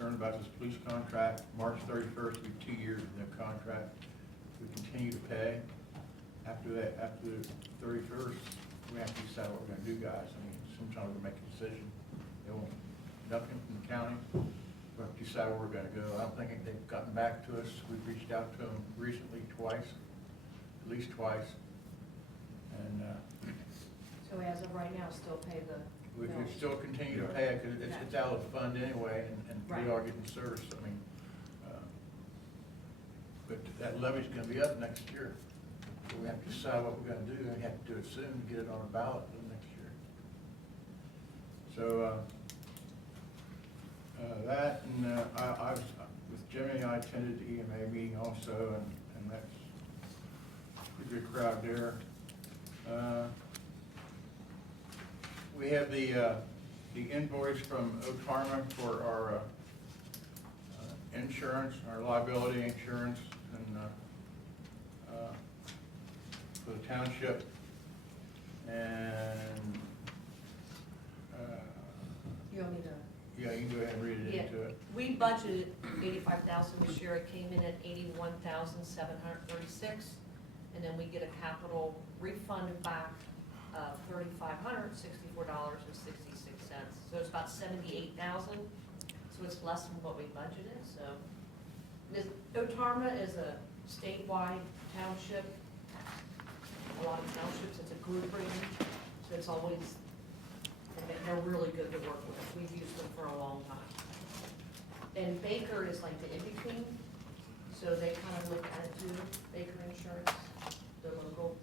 concerned about this police contract. March 31st will be 2 years in the contract. We continue to pay. After that, after the 31st, we have to decide what we're gonna do, guys. I mean, sometime we're gonna make a decision. They won't, nothing from the county. We have to decide where we're gonna go. I don't think they've gotten back to us. We've reached out to them recently twice, at least twice. And, So as of right now, still pay the we bills? still continue to pay it, because it's out of the fund anyway, and Right. we are getting service, I mean, but that levy's gonna be up next year. So we have to decide what we're gonna do, and we have to do it soon to get it on a ballot for the next year. So, that, and I was, with Jimmy, I attended the EMA meeting also, and that's a pretty good crowd there. We have the invoice from Otarma for our insurance, our liability insurance, and for the township. And You want me to? yeah, you can go ahead and read it Yeah, into it. we budgeted 85,000 this year, it came in at 81,736, and then we get a capital refund back of $3,564.66. So it's about 78,000, so it's less than what we budgeted, so. This, Otarma is a statewide township, a lot of townships, it's a group rating, so it's always, they're really good to work with. We've used them for a long time. And Baker is like the in-between, so they kind of look at it too, Baker Insurance, the local.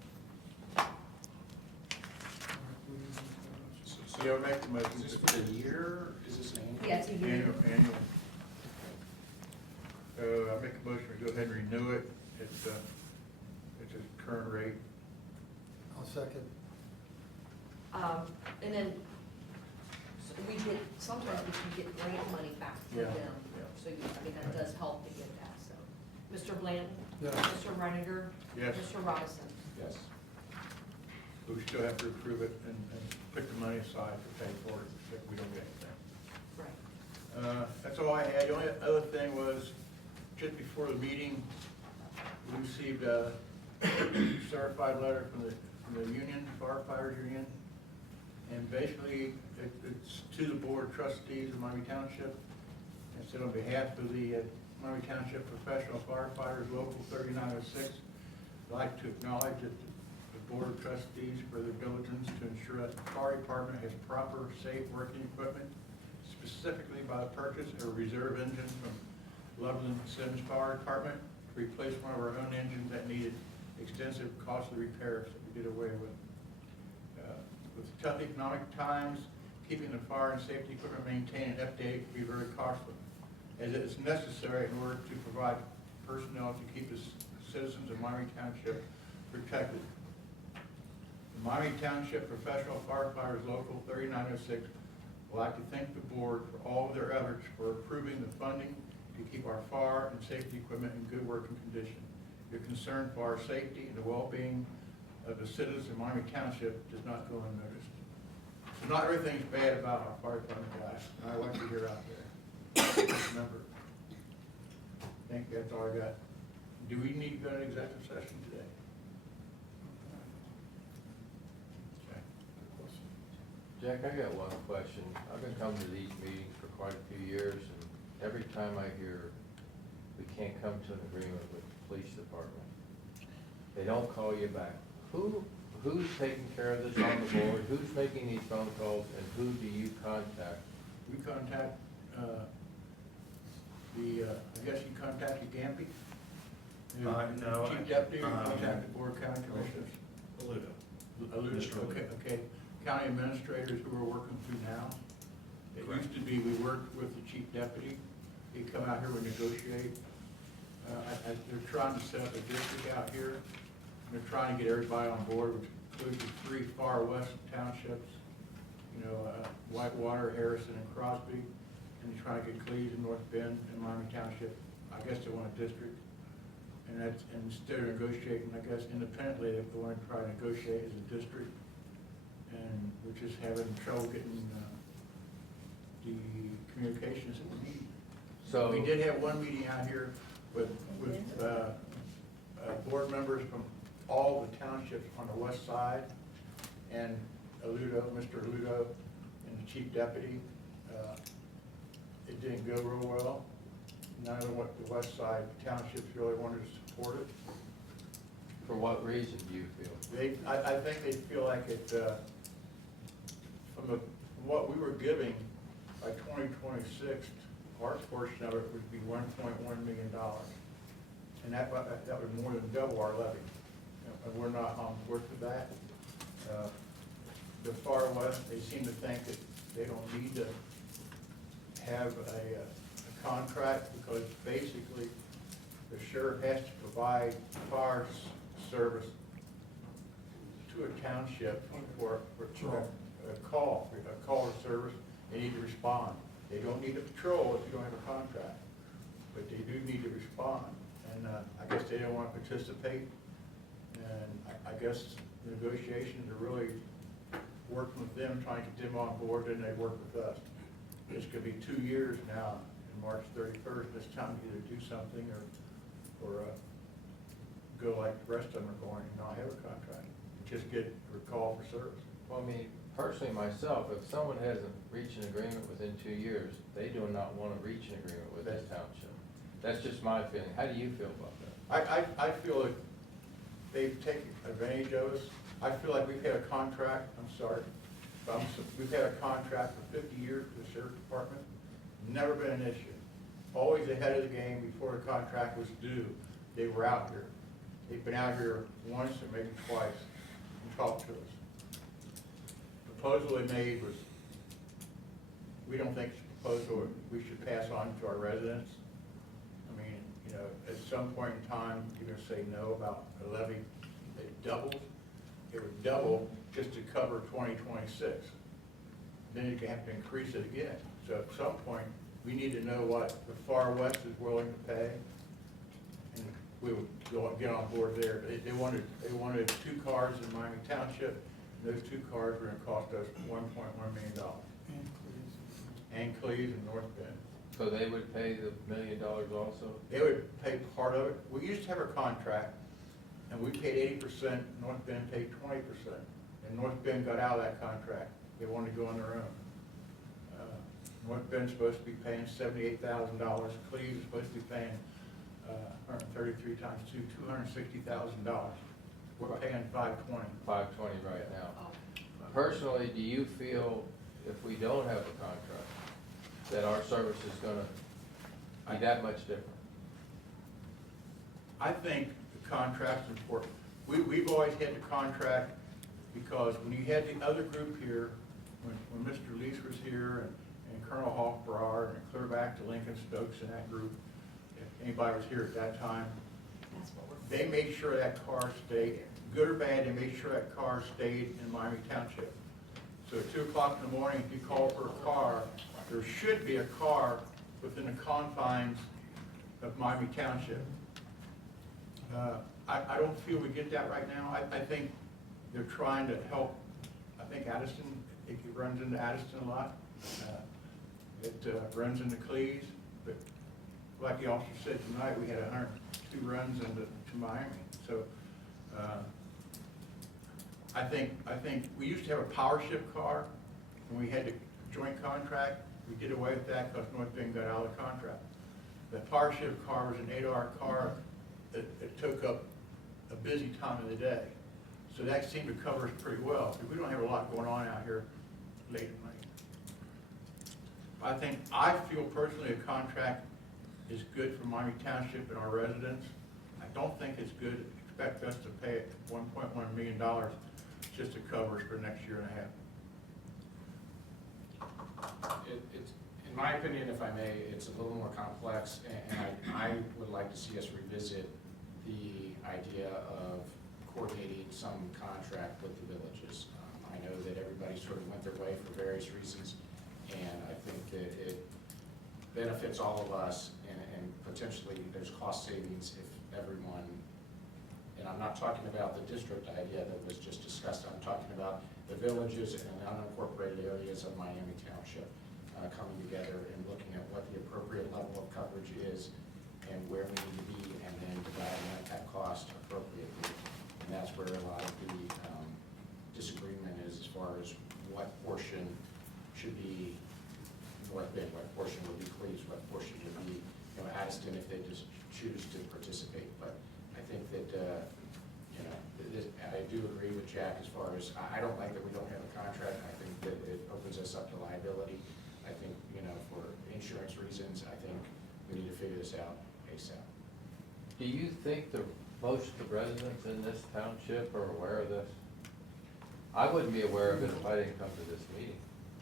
Yeah, we'll make the motion. Is this for the year? Is this an annual? Yeah, it's a year. Annual. So I make a motion to go ahead and renew it. It's a current rate. I'll second. And then, so we get, sometimes we can get grant money back from Yeah, them. yeah. So, I mean, that does help to get that, so. Mr. Blanton? Yes. Mr. Reiniger? Yes. Mr. Robinson? Yes. But we still have to approve it and put the money aside to pay for it if we don't get anything. Right. That's all I had. The only other thing was, just before the meeting, we received a certified letter from the union, firefighters union. And basically, it's to the board of trustees of Miami Township. It said on behalf of the Miami Township Professional Firefighters Local 3906, I'd like to acknowledge that the board of trustees for their diligence to ensure that the fire department has proper, safe working equipment, specifically by the purchase of a reserve engine from Loveland Sims Fire Department to replace one of our own engines that needed extensive costly repairs that we did away with. With tough economic times, keeping the fire and safety equipment maintained and updated can be very costly, as it is necessary in order to provide personnel to keep the citizens of Miami Township protected. The Miami Township Professional Firefighters Local 3906 would like to thank the board for all of their efforts for approving the funding to keep our fire and safety equipment in good working condition. Your concern for our safety and the well-being of the citizens of Miami Township does not go unnoticed. So not everything's bad about our fire department guys, and I want you to hear out there. Remember, I think that's all I got. Do we need to go to executive session today? Okay. Jack, I got one question. I've been coming to these meetings for quite a few years, and every time I hear we can't come to an agreement with the police department, they don't call you back. Who's taking care of this on the board? Who's making these phone calls, and who do you contact? We contact, I guess you contacted Gampy? No, Chief Deputy, or contacted Board of County Commissioners? Mr. Okay, county administrators who we're working through now. It used to be, we worked with the chief deputy, he'd come out here, we negotiate. They're trying to set up a district out here. They're trying to get everybody on board, which includes the 3 far west townships, Whitewater, Harrison, and Crosby. And they're trying to get Cleves and North Bend and Miami Township. I guess they want a district. And instead of negotiating, I guess, independently, they want to try to negotiate as a district. And we're just having trouble getting the communications that we need. So. We did have one meeting out here with board members from all the townships on the west side, and Mr. Ludo, and the chief deputy. It didn't go real well. None of the west side townships really wanted to support it. For what reason do you feel? I think they feel like it, from what we were giving by 2026, our portion of it would be $1.1 million. And that would more than double our levy. And we're not on board for that. The far west, they seem to think that they don't need to have a contract, because basically the sheriff has to provide fire service to a township for a call service. They need to respond. They don't need to patrol if you don't have a contract, but they do need to respond. And I guess they don't want to participate. And I guess the negotiations are really working with them, trying to get them on board, and they work with us. It's going to be 2 years now, in March 31st. It's time to either do something or go like the rest of them are going and not have a contract. Just get a call for service. Well, I mean, personally myself, if someone hasn't reached an agreement within 2 years, they do not want to reach an agreement with this township. That's just my feeling. How do you feel about that? I feel like they've taken advantage of us. I feel like we've had a contract, we've had a contract for 50 years with the sheriff's department. Never been an issue. Always ahead of the game before the contract was due. They were out here. They've been out here once or maybe twice and talked to us. The proposal they made was, we don't think it's a proposal we should pass on to our residents. I mean, you know, at some point in time, you're gonna say no about a levy that doubles. It would double just to cover 2026. Then you're gonna have to increase it again. So at some point, we need to know what the far west is willing to pay, and we would get on board there. They wanted 2 cars in Miami Township, and those 2 cars were gonna cost us $1.1 million. And Cleves and North Bend. So they would pay the $1 million also? They would pay part of it. We used to have a contract, and we paid 80%, North Bend paid 20%. And North Bend got out of that contract. They wanted to go on their own. North Bend's supposed to be paying $78,000. Cleves is supposed to be paying 133 times 2, $260,000. We're paying $520. $520 right now. Personally, do you feel if we don't have a contract, that our service is gonna be that much different? I think the contract's important. We've always had the contract because when you had the other group here, when Mr. Lease was here and Colonel Hofbauer and clear back to Lincoln Stokes and that group, if anybody was here at that time, That's what we're. they made sure that car stayed, good or bad, they made sure that car stayed in Miami Township. So at 2 o'clock in the morning, if you call for a car, there should be a car within the confines of Miami Township. I don't feel we get that right now. I think they're trying to help. I think Addison, it runs into Addison a lot. It runs into Cleves, but like the officer said tonight, we had 102 runs into Miami. So I think we used to have a power shift car, and we had the joint contract. We did away with that because North Bend got out of the contract. The power shift car was an 8-hour car that took up a busy time of the day. So that seemed to cover us pretty well. We don't have a lot going on out here late at night. I feel personally a contract is good for Miami Township and our residents. I don't think it's good to expect us to pay $1.1 million just to cover us for the next year and a half. It's, in my opinion, if I may, it's a little more complex, and I would like to see us revisit the idea of coordinating some contract with the villages. I know that everybody sort of went their way for various reasons, and I think that it benefits all of us, and potentially there's cost savings if everyone, and I'm not talking about the district idea that was just discussed, I'm talking about the villages and unincorporated areas of Miami Township coming together and looking at what the appropriate level of coverage and where we need to be, and then dividing up that cost appropriately. And that's where a lot of the disagreement is, as far as what portion should be North Bend, what portion would be Cleves, what portion would be, Addiston, if they just choose to participate. But I think that, I do agree with Jack as far as, I don't like that we don't have a contract. I think that it opens us up to liability. I think, for insurance reasons, I think we need to figure this out ASAP. Do you think most of the residents in this township are aware of this? I wouldn't be aware of it if I didn't come to this meeting.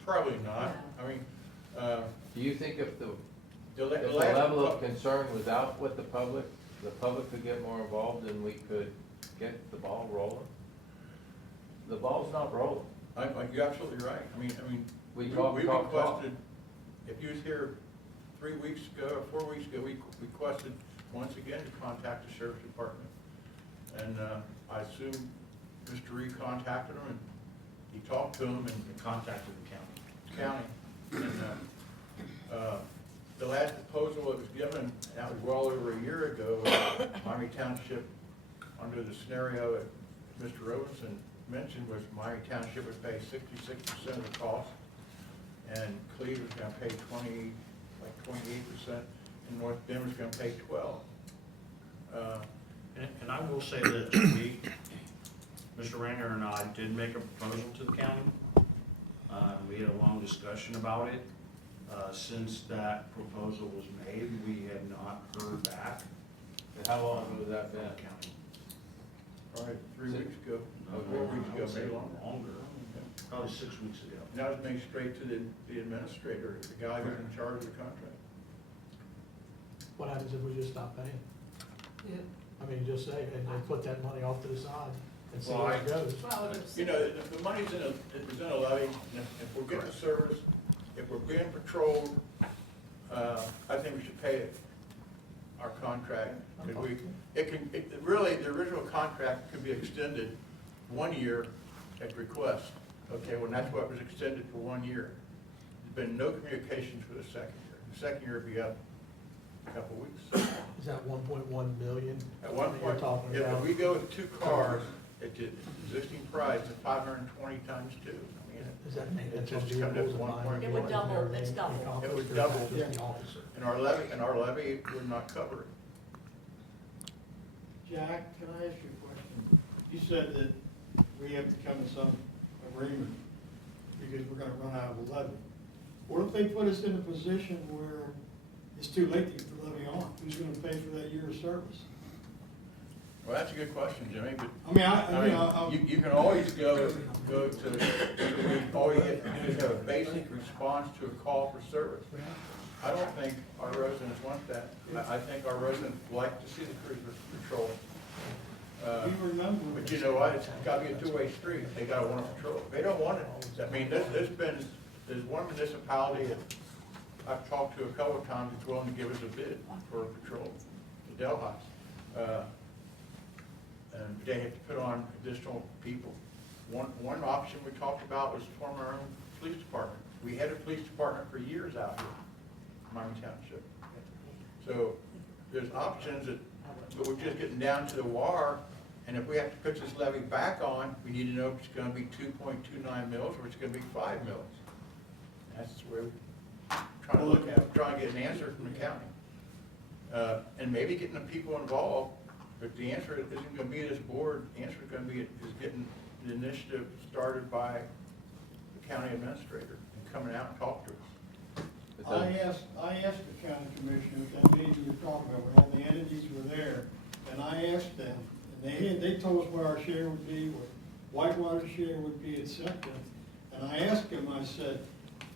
Probably not. I mean, Do you think if the the level of last, concern was out with the public could get more involved and we could get the ball rolling? The ball's not rolling. you're absolutely right. I mean, We we talk. requested, if you was here 3 weeks ago or 4 weeks ago, we requested once again to contact the sheriff's department. And I assume Mr. Reed contacted him and he talked to him and Contacted the county. and the last proposal that was given, that was well over a year ago, Miami Township, under the scenario that Mr. Robinson mentioned, was Miami Township would pay 66% of the cost, and Cleveland was gonna pay 28%, and North Bend was gonna pay 12%. And I will say that Mr. Rayner and I did make a proposal to the county. We had a long discussion about it. Since that proposal was made, we have not heard back How long has that from the been? county. Probably 3 weeks ago, No, 4 weeks I would ago, say maybe longer. longer, probably 6 weeks ago. And that was made straight to the administrator, the guy who's in charge of the contract. What happens if we just stop paying? Yeah. I mean, just say, and put that money off to the side and see Well, where it goes. Well, it was- You know, the money's in a levy, and if we're getting service, if we're being patrolled, I think we should pay it, our contract. And really, the original contract could be extended 1 year at request. Okay, well, that's what was extended for 1 year. There's been no communications for the second year. The second year will be up in a couple weeks. Is that 1.1 million? At one that you're point, talking if about? we go with 2 cars at the existing price of 520 times 2, I mean, Does that mean It that's on just comes up vehicles to and 1.1. mine? It would double, it's double. It would Or double. just the officer? and our levy would not cover it. Jack, can I ask you a question? You said that we have to come to some agreement because we're gonna run out of the levy. What if they put us in a position where it's too late to get the levy on? Who's gonna pay for that year of service? Well, that's a good question, Jimmy, but, I mean, you can always go to, all you have to do is have a basic response to a call for service. I don't think our residents want that. I think our residents like to see the cruiser patrol. you remember. But you know what, it's gotta be a two-way street, they gotta want to patrol. If they don't want it, I mean, there's one municipality that I've talked to a couple of times that's willing to give us a bid for a patrol, the Delhi's. And they have to put on additional people. One option we talked about was form our own police department. We had a police department for years out here, in Miami Township. So there's options but we're just getting down to the wire, and if we have to put this levy back on, we need to know if it's gonna be 2.29 mils or it's gonna be 5 mils. That's where we're trying to get an answer from the county. And maybe getting the people involved, but the answer isn't gonna be this board, the answer is gonna be, is getting the initiative started by the county administrator and coming out and talk to us. I asked the county commissioner at that meeting you were talking about, where all the entities were there, and I asked them, and they told us what our share would be, what Whitewater's share would be, et cetera. And I asked them, I said,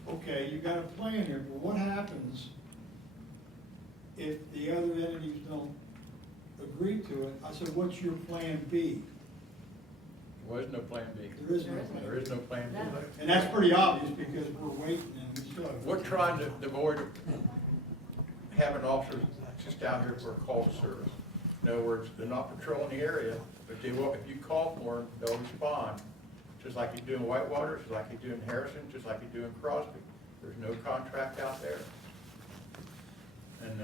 okay, you got a plan here, but what happens if the other entities don't agree to it? I said, what's your plan B? There was no plan B. There is no plan. There is no plan B. No. And that's pretty obvious because we're waiting and we still have. We're trying to avoid having officers just out here for a call to service. In other words, they're not patrolling the area, but they will, if you call for them, they'll respond. Just like you do in Whitewater, just like you do in Harrison, just like you do in Crosby. There's no contract out there. And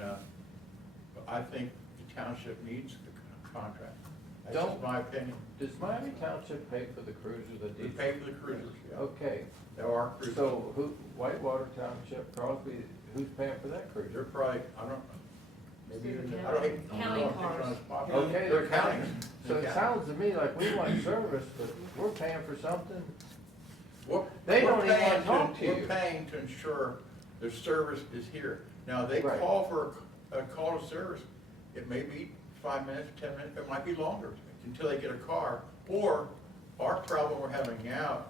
I think the township needs the contract. That's Don't- just my opinion. Does Miami Township pay for the cruisers that We these? pay for the cruisers, yeah. Okay, There are cruisers. so who, Whitewater Township, Crosby, who's paying for that They're cruiser? probably, I don't, maybe Through even, the I don't county. even. County I don't think cars. on the spot. Okay, They're counting. So it sounds to me like we want service, but we're paying for something. They don't even wanna talk to you. We're paying to ensure the service is here. Now, they Right. call for a call to service, it may be 5 minutes, 10 minutes, it might be longer until they get a car. Or our problem we're having now,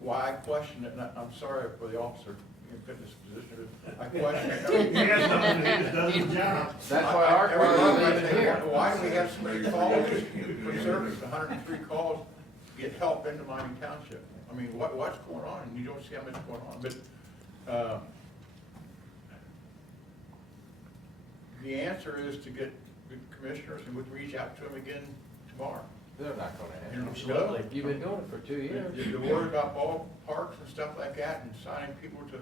why I question it, and I'm sorry for the officer in put in this position, I question it. He has nothing to do, just does his job. That's why our Every cars month I are leaving say, here. why do we have so many calls for service, 103 calls, get help into Miami Township? I mean, what's going on, and you don't see how much going on, but, the answer is to get the commissioners, and we'll reach out to them again tomorrow. They're not gonna You know, answer. no, You've been doing it for 2 years. You're worried about ballparks and stuff like that, and signing people to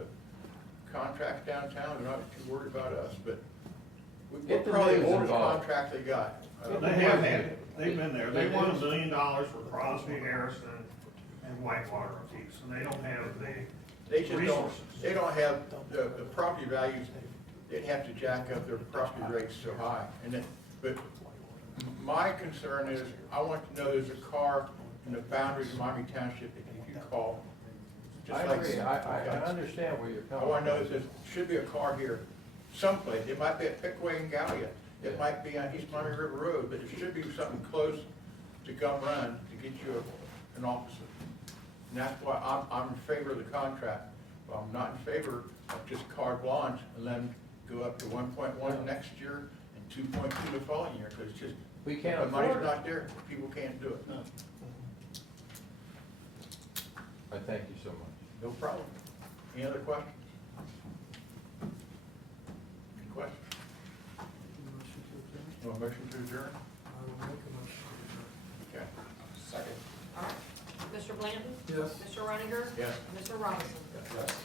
contracts downtown, they're not too worried about us, but we're Get the probably the news oldest involved. contract they got. They have had, they've been there, they won $1 million for Crosby, Harrison, and Whitewater apiece, and they don't have the They just don't, resources. they don't have the property values, they'd have to jack up their property rates so high. And it, but my concern is, I want to know there's a car in the boundaries of Miami Township that you can call. just I like- agree, I understand where you're I coming from. want to know that there should be a car here someplace. It might be at Pickway and Gallia. It might be on East Miami River Road, but it should be something close to Gum Run to get you an officer. And that's why I'm in favor of the contract. But I'm not in favor of just carte blanche and let them go up to 1.1 next year and 2.2 the following year, because it's just, We can't the money's afford it. not there, people can't do it. I thank you so much. No problem. Any other questions? Any questions? No motion to adjourn? Okay. Second. All right. Mr. Blanton? Yes. Mr. Reiniger? Yes. Mr. Robinson? Yes.